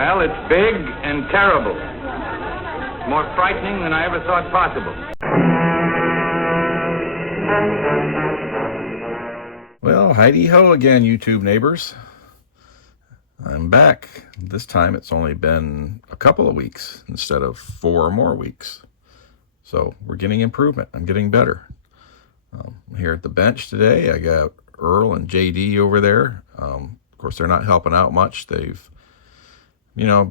Well, it's big and terrible. More frightening than I ever thought possible. Well, heidi-ho again, YouTube neighbors. I'm back. This time it's only been a couple of weeks instead of 4 or more weeks. So we're getting improvement. I'm getting better. Here at the bench today, I got Earl and JD over there. Of course, they're not helping out much. They've,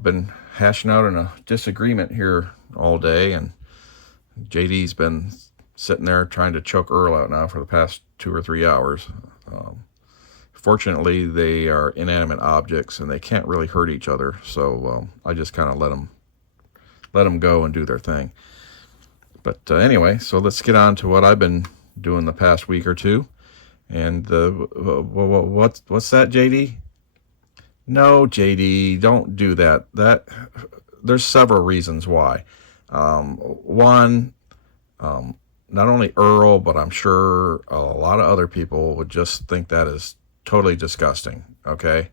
been hashing out in a disagreement here all day, and JD's been sitting there trying to choke Earl out now for the past 2 or 3 hours. Fortunately, they are inanimate objects and they can't really hurt each other, so I just kind of let them go and do their thing. But anyway, so let's get on to what I've been doing the past week or two. And what's that, JD? No, JD, don't do that. There's several reasons why. One, not only Earl, but I'm sure a lot of other people would just think that is totally disgusting, okay?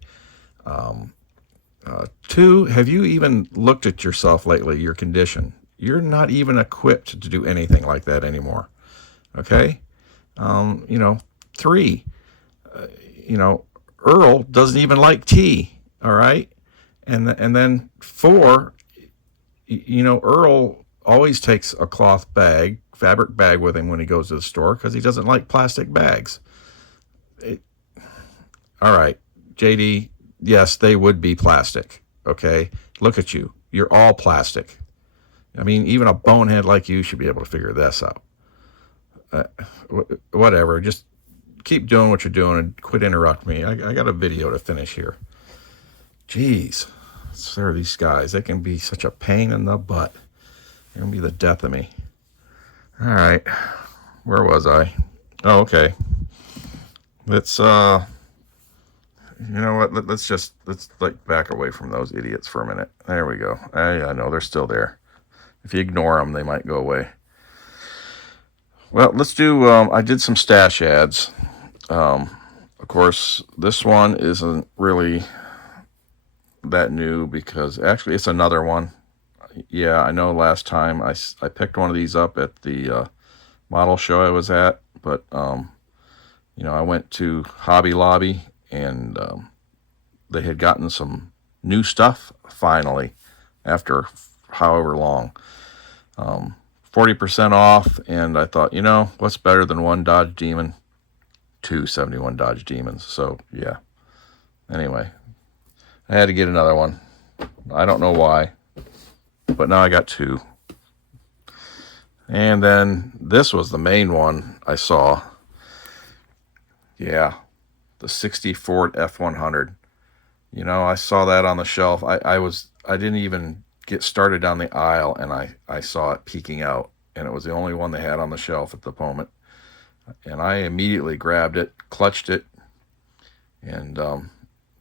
2, have you even looked at yourself lately, your condition? You're not even equipped to do anything like that anymore, okay? 3, Earl doesn't even like tea, all right? And then 4, Earl always takes a cloth bag, fabric bag with him when he goes to the store because he doesn't like plastic bags. All right, JD, yes, they would be plastic, okay? Look at you. You're all plastic. I mean, even a bonehead like you should be able to figure this out. Whatever, just keep doing what you're doing and quit interrupting me. I got a video to finish here. Jeez, there are these guys. They can be such a pain in the butt. They're going to be the death of me. All right, where was I? Oh, okay. Let's, you know what, let's back away from those idiots for a minute. There we go. I know, they're still there. If you ignore them, they might go away. Well, let's do, I did some stash ads. Of course, this one isn't really that new because actually it's another one. Yeah, I know last time I picked one of these up at the model show I was at, but, I went to Hobby Lobby and they had gotten some new stuff finally after however long. 40% off, and I thought, what's better than 1 Dodge Demon? 2 71 Dodge Demons. So yeah, anyway, I had to get another one. I don't know why, but now I got 2. And then this was the main one I saw. Yeah, the 60 Ford F100. I saw that on the shelf. I didn't even get started down the aisle, and I saw it peeking out, and it was the only one they had on the shelf at the moment. And I immediately grabbed it, clutched it, and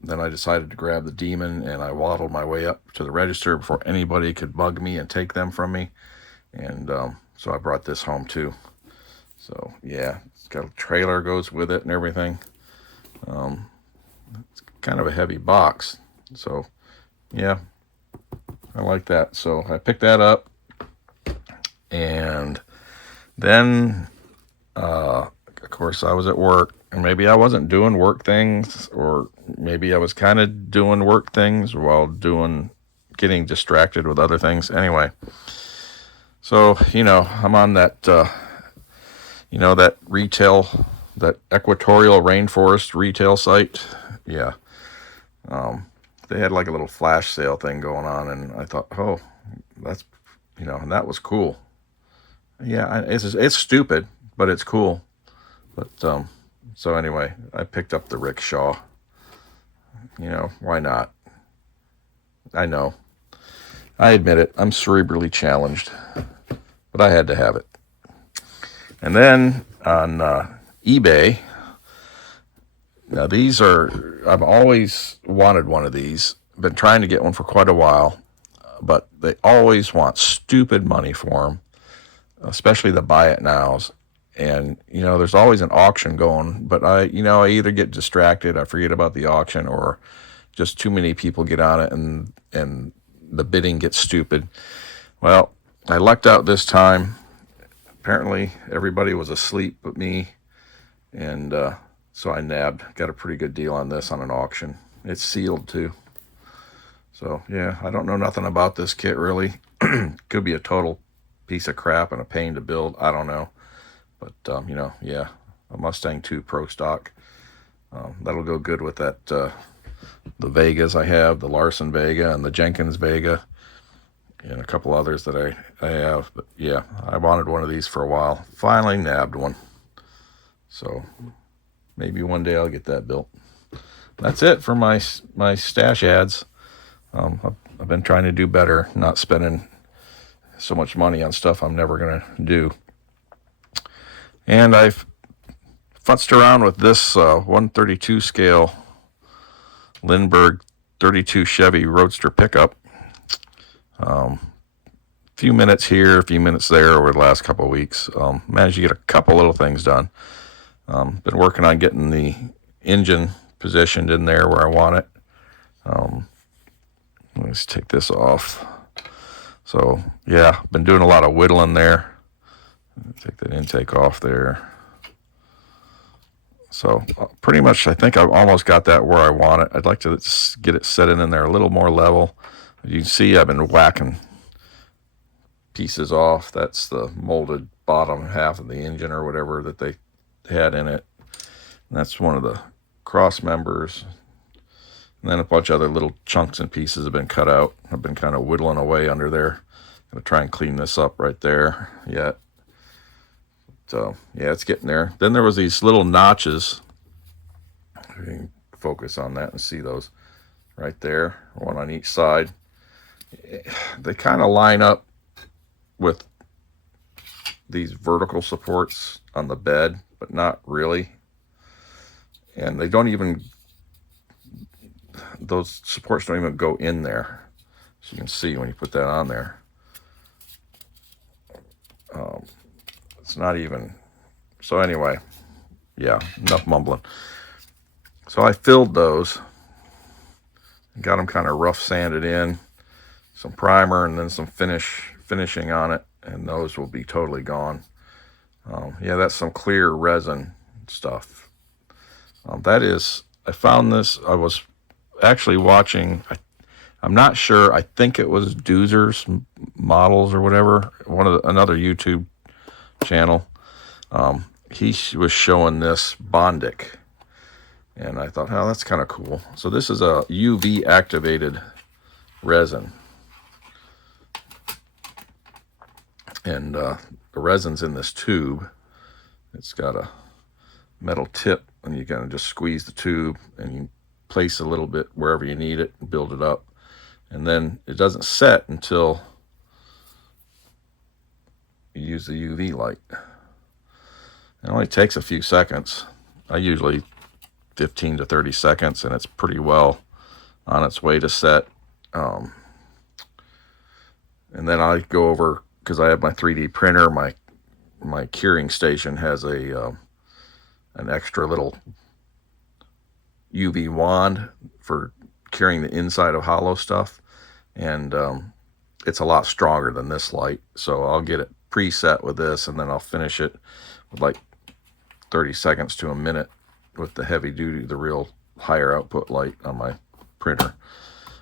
then I decided to grab the Demon, and I waddled my way up to the register before anybody could bug me and take them from me. And so I brought this home too. So yeah, it's got a trailer goes with it and everything. It's kind of a heavy box, so yeah, I like that. So I picked that up, and then of course I was at work, and maybe I wasn't doing work things, or maybe I was kind of doing work things while getting distracted with other things. Anyway, so I'm on that that retail, that equatorial rainforest retail site. Yeah. They had like a little flash sale thing going on, and I thought, oh, that's, and that was cool. Yeah, it's stupid, but it's cool. But, so anyway, I picked up the rickshaw. Why not? I know. I admit it. I'm cerebrally challenged, but I had to have it. And then on eBay, now these I've always wanted one of these. Been trying to get one for quite a while, but they always want stupid money for them, especially the buy it nows. And, there's always an auction going, but I either get distracted, I forget about the auction, or just too many people get on it, and the bidding gets stupid. Well, I lucked out this time. Apparently everybody was asleep but me, and so I got a pretty good deal on this on an auction. It's sealed too. So yeah, I don't know nothing about this kit really. Could be a total piece of crap and a pain to build, I don't know. But yeah, a Mustang 2 Pro Stock. That'll go good with that the Vegas I have, the Larson Vega and the Jenkins Vega, and a couple others that I have. But yeah, I wanted one of these for a while. Finally nabbed one. So maybe one day I'll get that built. That's it for my stash ads. I've been trying to do better, not spending so much money on stuff I'm never going to do. And I've futzed around with this 132 scale Lindbergh 32 Chevy Roadster pickup. Few minutes here, a few minutes there over the last couple of weeks. Managed to get a couple little things done. Been working on getting the engine positioned in there where I want it. Let's take this off. So yeah, been doing a lot of whittling there. Take that intake off there. So pretty much I think I've almost got that where I want it. I'd like to get it set in there a little more level. You can see I've been whacking pieces off. That's the molded bottom half of the engine or whatever that they had in it. And that's one of the cross members. And then a bunch of other little chunks and pieces have been cut out. I've been kind of whittling away under there. Gonna try and clean this up right there yet. So yeah, it's getting there. Then there was these little notches. You can focus on that and see those right there, one on each side. They kind of line up with these vertical supports on the bed, but not really. And they don't even, those supports don't even go in there. So you can see when you put that on there. It's not even, so anyway, yeah, enough mumbling. So I filled those, got them kind of rough sanded in, some primer and then some finishing on it, and those will be totally gone. Yeah, that's some clear resin stuff. That is, I found this, I was actually watching, I'm not sure, I think it was Doozer's Models or whatever, another YouTube channel. He was showing this Bondic, and I thought, oh, that's kind of cool. So this is a UV activated resin, and the resin's in this tube. It's got a metal tip, and you kind of just squeeze the tube and you place a little bit wherever you need it and build it up, and then it doesn't set until you use the UV light. It only takes a few seconds. I usually 15 to 30 seconds, and it's pretty well on its way to set. And then I go over, because I have my 3D printer, my curing station has an extra little UV wand for curing the inside of hollow stuff, and it's a lot stronger than this light, so I'll get it preset with this, and then I'll finish it with like 30 seconds to a minute with the heavy duty, the real higher output light on my printer.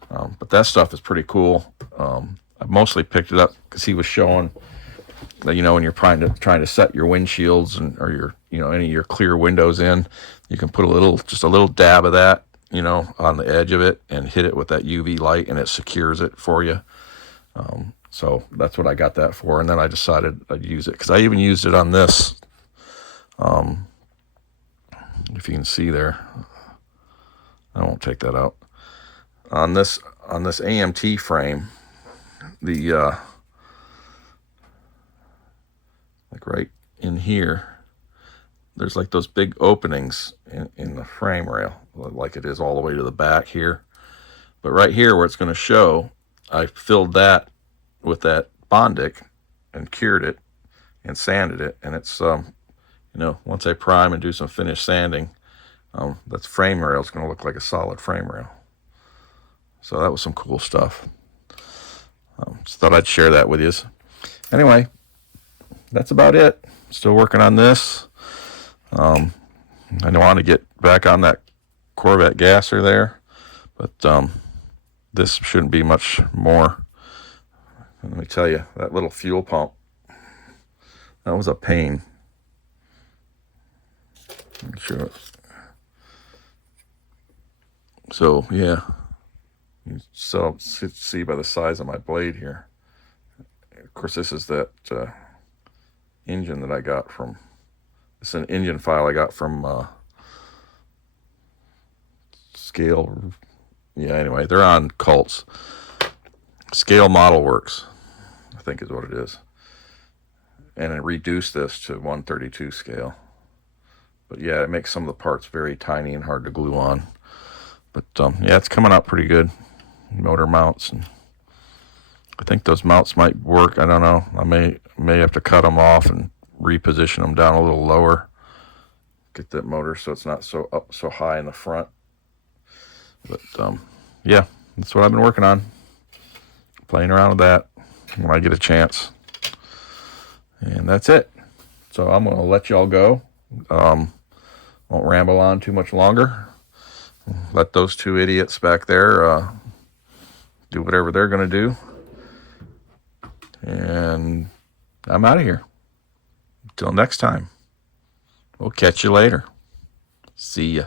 But that stuff is pretty cool. I mostly picked it up because he was showing that, when you're trying to set your windshields or your any of your clear windows in, you can put just a little dab of that on the edge of it and hit it with that UV light, and it secures it for you. So that's what I got that for, and then I decided I'd use it because I even used it on this. If you can see there, I won't take that out. On this AMT frame, the like right in here, there's like those big openings in the frame rail, like it is all the way to the back here. But right here where it's going to show, I filled that with that Bondic and cured it and sanded it, and it's once I prime and do some finish sanding, that frame rail is going to look like a solid frame rail. So that was some cool stuff. Just thought I'd share that with you. Anyway, that's about it. Still working on this. I want to get back on that Corvette gasser there, but this shouldn't be much more. Let me tell you, that little fuel pump, that was a pain. Let me show it. So yeah, so see by the size of my blade here. Of course, this is that engine that I got from. It's an engine file I got from Scale. Yeah, anyway, they're on Cults. Scale Model Works, I think is what it is. And it reduced this to 132 scale. But yeah, it makes some of the parts very tiny and hard to glue on. But yeah, it's coming out pretty good. Motor mounts, and I think those mounts might work. I don't know. I may have to cut them off and reposition them down a little lower. Get that motor so it's not so up so high in the front. But yeah, that's what I've been working on. Playing around with that when I get a chance. And that's it. So I'm going to let y'all go. Won't ramble on too much longer. Let those two idiots back there do whatever they're going to do. And I'm out of here. Until next time. We'll catch you later. See ya.